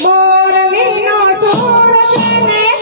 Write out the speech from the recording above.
મોરલીનો છોડ છે ને